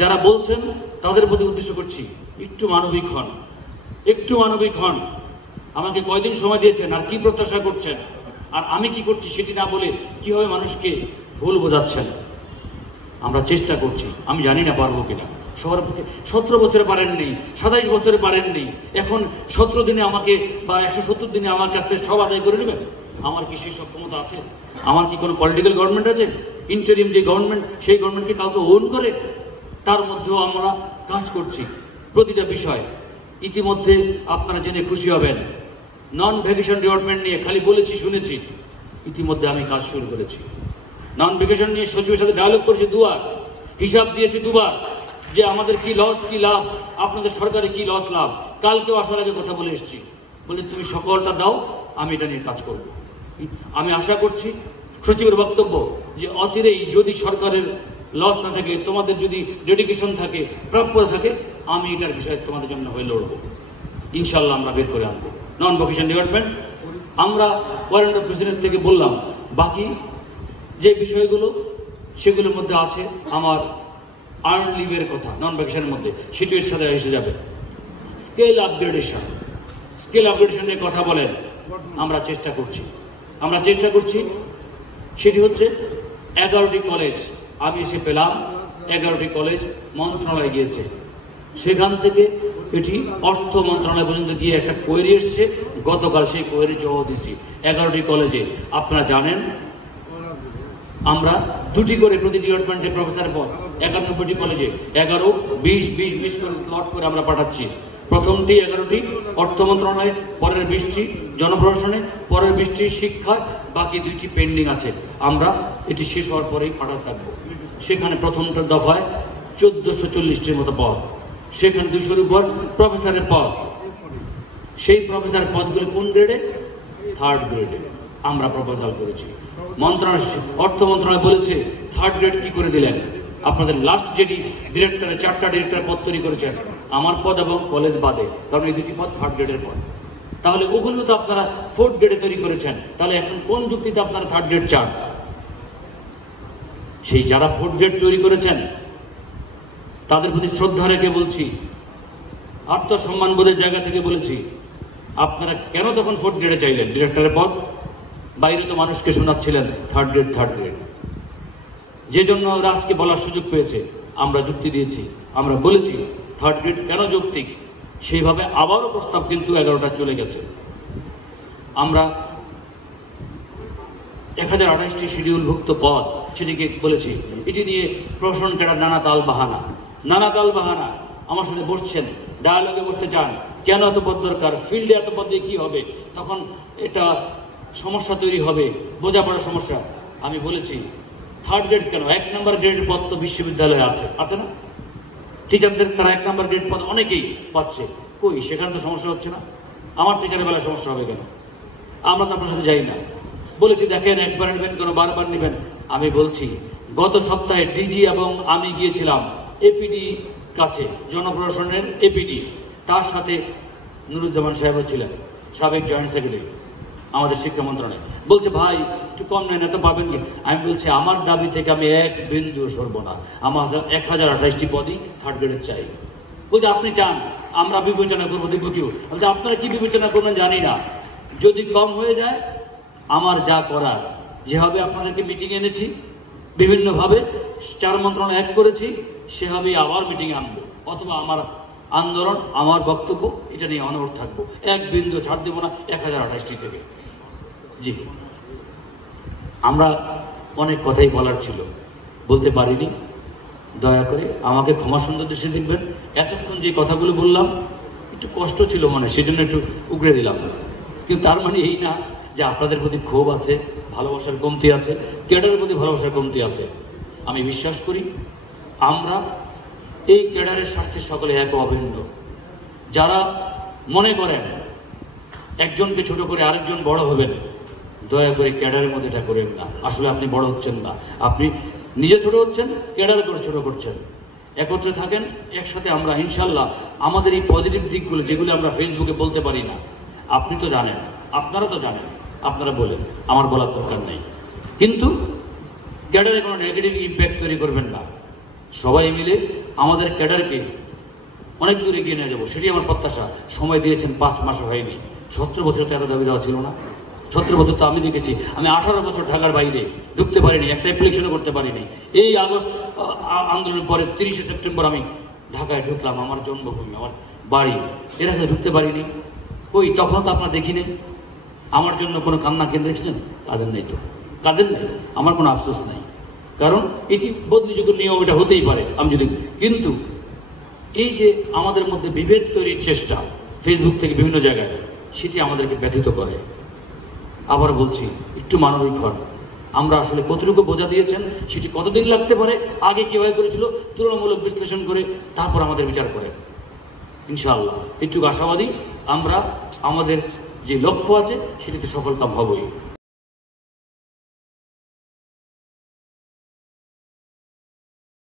যারা বলছেন তাদের প্রতি উদ্দেশ্য করছি, একটু মানবিক হন, একটু মানবিক হন। আমাকে কয়দিন সময় দিয়েছেন, আর কি প্রত্যাশা করছেন, আর আমি কি করছি সেটি না বলে কিভাবে মানুষকে ভুল বোঝাচ্ছেন। আমরা চেষ্টা করছি, আমি জানি না পারবো কিনা। সবার পক্ষে 17 বছরে পারেননি, 27 বছরে পারেননি, এখন 17 দিনে আমাকে বা 170 দিনে আমার কাছ থেকে সব আদায় করে নেবেন? আমার কি সেই সক্ষমতা আছে? আমার কি কোনো পলিটিক্যাল গভর্নমেন্ট আছে? ইন্টারিম যে গভর্নমেন্ট, সেই গভর্নমেন্টকে কাউকে ওন করে? তার মধ্যেও আমরা কাজ করছি প্রতিটা বিষয়। ইতিমধ্যে আপনারা জেনে খুশি হবেন, নন ভ্যাকেশন ডিপার্টমেন্ট নিয়ে খালি বলেছি শুনেছি, ইতিমধ্যে আমি কাজ শুরু করেছি। নন ভ্যাকেশন নিয়ে সচিবের সাথে ডায়ালগ করেছি দুবার, হিসাব দিয়েছি দুবার, যে আমাদের কি লস কি লাভ, আপনাদের সরকারে কি লস লাভ। কালকেও আসার আগে কথা বলে এসেছি, বলে তুমি সকলটা দাও, আমি এটা নিয়ে কাজ করব। আমি আশা করছি সচিবের বক্তব্য যে অচিরেই যদি সরকারের লস না থাকে, তোমাদের যদি ডেডিকেশন থাকে, প্রাপ্য থাকে, আমি এটার বিষয়ে তোমাদের জন্য হয়ে লড়ব। ইনশাল্লাহ আমরা বের করে আনবো নন ভ্যাকেশন ডিপার্টমেন্ট। আমরা ওয়ারেন্ট অফ প্রেসিডেন্স থেকে বললাম, বাকি যে বিষয়গুলো সেগুলোর মধ্যে আছে আমার আর্ন লিভের কথা, নন ভ্যাকেশনের মধ্যে, সেটি এর সাথে এসে যাবে। স্কেল আপগ্রেডেশন নিয়ে কথা বলেন, আমরা চেষ্টা করছি। সেটি হচ্ছে 11টি কলেজ আমি এসে পেলাম, 11টি কলেজ মন্ত্রণালয়ে গিয়েছে, সেখান থেকে এটি অর্থ মন্ত্রণালয় পর্যন্ত গিয়ে একটা কোয়েরি এসছে। গতকাল সেই কোয়েরি জবাব দিছি। 11টি কলেজে আপনারা জানেন আমরা 2টি করে প্রতি ডিপার্টমেন্টে প্রফেসরের পদ, 91টি কলেজে 11, 20, 20, 20 করে স্লট করে আমরা পাঠাচ্ছি। প্রথমটি 11টি অর্থ মন্ত্রণালয়ে, পরের 20টি জনপ্রশাসনে, পরের 20টি শিক্ষায়, বাকি 2টি পেন্ডিং আছে। আমরা এটি শেষ হওয়ার পরেই পাঠাতে থাকবো। সেখানে প্রথমটা দফায় 1440টির মতো পদ, সেখানে 200-র উপর প্রফেসরের পদ। সেই প্রফেসরের পদগুলি কোন গ্রেডে? 3rd গ্রেডে আমরা প্রপোজাল করেছি। অর্থ মন্ত্রণালয় বলেছে 3rd গ্রেড কি করে দিলেন? আপনাদের লাস্ট যেটি ডিরেক্টরে 4টা ডিরেক্টর পদ তৈরি করেছেন, আমার পদ এবং কলেজ বাদে, কারণ এই 2টি পদ 3rd গ্রেডের পদ। তাহলে ওগুলো তো আপনারা 4th গ্রেডে তৈরি করেছেন, তাহলে এখন কোন যুক্তিতে আপনারা 3rd গ্রেড চান? সেই যারা 4th গ্রেড তৈরি করেছেন তাদের প্রতি শ্রদ্ধা রেখে বলছি, আত্মসম্মানবোধের জায়গা থেকে বলেছি, আপনারা কেন তখন 4th গ্রেডে চাইলেন ডিরেক্টরের পদ? বাইরে তো মানুষকে শোনাচ্ছিলেন 3rd গ্রেড। যে জন্য ওরা আজকে বলার সুযোগ পেয়েছে, আমরা যুক্তি দিয়েছি, আমরা বলেছি 3rd গ্রেড কেন যৌক্তিক। সেইভাবে আবারও প্রস্তাব কিন্তু 11টা চলে গেছে। আমরা 1028টি শিডিউলভুক্ত পদ, সেটিকে বলেছি, এটি নিয়ে প্রশাসন ক্যাডার নানা তাল বাহানা। আমার সাথে বসছেন, ডায়ালগে বসতে চান, কেন এত পদ দরকার, ফিল্ডে এত পদ দিয়ে কী হবে, তখন এটা সমস্যা তৈরি হবে, বোঝাপড়ার সমস্যা। আমি বলেছি 3rd গ্রেড কেন, 1 নম্বর গ্রেডের পদ তো বিশ্ববিদ্যালয়ে আছে না? টিচারদের তারা 1 নম্বর গ্রেড পদ অনেকেই পাচ্ছে, কই সেখানে তো সমস্যা হচ্ছে না? আমার টিচারের বেলায় সমস্যা হবে কেন? আমরা তো আপনার সাথে যাই না। বলেছি দেখেন, একবার নেবেন কেন, বারবার নেবেন? আমি বলছি গত সপ্তাহে ডিজি এবং আমি গিয়েছিলাম এপিডি কাছে, জনপ্রশাসনের এপিডি, তার সাথে নুরুজ্জামান সাহেবও ছিলেন, সাবেক জয়েন্ট সেক্রেটারি আমাদের শিক্ষা মন্ত্রণালয়। বলছে ভাই একটু কম নেন, এত পাবেন কি? আমি বলছি আমার দাবি থেকে আমি 1 বিন্দু সরব না, আমার 1028টি পদই 3rd গ্রেডের চাই। বলছে আপনি চান, আমরা বিবেচনা করবো, দেখবো কেউ। বলছে আপনারা কি বিবেচনা করবেন জানি না, যদি কম হয়ে যায় আমার যা করার, যেভাবে আপনাদেরকে মিটিং এনেছি, বিভিন্নভাবে 4 মন্ত্রণালয় এক করেছি, সেভাবেই আবার মিটিংয়ে আনবো, অথবা আমার আন্দোলন, আমার বক্তব্য এটা নিয়ে অনড় থাকবো, 1 বিন্দু ছাড় দেবো না 1028টি থেকে। জি, আমরা অনেক কথাই বলার ছিল, বলতে পারিনি, দয়া করে আমাকে ক্ষমা সুন্দর দৃষ্টি দেখবেন। এতক্ষণ যে কথাগুলো বললাম একটু কষ্ট ছিল মনে, সেজন্য একটু উগড়ে দিলাম। কিন্তু তার মানে এই না যে আপনাদের প্রতি ক্ষোভ আছে, ভালোবাসার কমতি আছে, ক্যাডারের প্রতি ভালোবাসার কমতি আছে। আমি বিশ্বাস করি আমরা এই ক্যাডারের স্বার্থে সকলে এক অভিন্ন। যারা মনে করেন একজনকে ছোট করে আরেকজন বড় হবেন, দয়া করে ক্যাডারের মধ্যে এটা করেন না। আসলে আপনি বড় হচ্ছেন না, আপনি নিজে ছোট হচ্ছেন, ক্যাডার করে ছোট করছেন। একত্রে থাকেন, একসাথে আমরা ইনশাল্লাহ আমাদের এই পজিটিভ দিকগুলো, যেগুলো আমরা ফেসবুকে বলতে পারি না, আপনি তো জানেন, আপনারা তো জানেন, আপনারা বলেন, আমার বলার দরকার নেই। কিন্তু ক্যাডারে কোনো নেগেটিভ ইম্প্যাক্ট তৈরি করবেন না। সবাই মিলে আমাদের ক্যাডারকে অনেক দূর এগিয়ে নিয়ে যাবো, সেটি আমার প্রত্যাশা। সময় দিয়েছেন, 5 মাসও হয়নি। 17 বছর তো এত দাবি দেওয়া ছিল না। 17 বছর তো আমি দেখেছি, আমি 18 বছর ঢাকার বাইরে ঢুকতে পারিনি, একটা অ্যাপ্লিকেশনও করতে পারিনি। এই আগস্ট আন্দোলনের পরে 30শে সেপ্টেম্বর আমি ঢাকায় ঢুকলাম, আমার জন্মভূমি, আমার বাড়ি। এর আগে ঢুকতে পারিনি। ওই তখন তো আপনার দেখিনি। আমার জন্য কোনো কান্না কেন্দ্র দেখছেন? কাদের নেই তো, কাদের নেই। আমার কোনো আফসোস নাই, কারণ এটি বদলিযোগ্য নিয়ম, এটা হতেই পারে। আমি যদি কিন্তু এই যে আমাদের মধ্যে বিভেদ তৈরির চেষ্টা ফেসবুক থেকে বিভিন্ন জায়গায়, সেটি আমাদেরকে ব্যথিত করে। আবার বলছি, একটু মানবিক হন। আমরা আসলে কতটুকু বোঝা দিয়েছেন, সেটি কতদিন লাগতে পারে, আগে কীভাবে করেছিল, তুলনামূলক বিশ্লেষণ করে তারপর আমাদের বিচার করে। ইনশাআল্লাহ একটু আশাবাদী আমরা, আমাদের যে লক্ষ্য আছে সেটিতে সফলকাম হবই।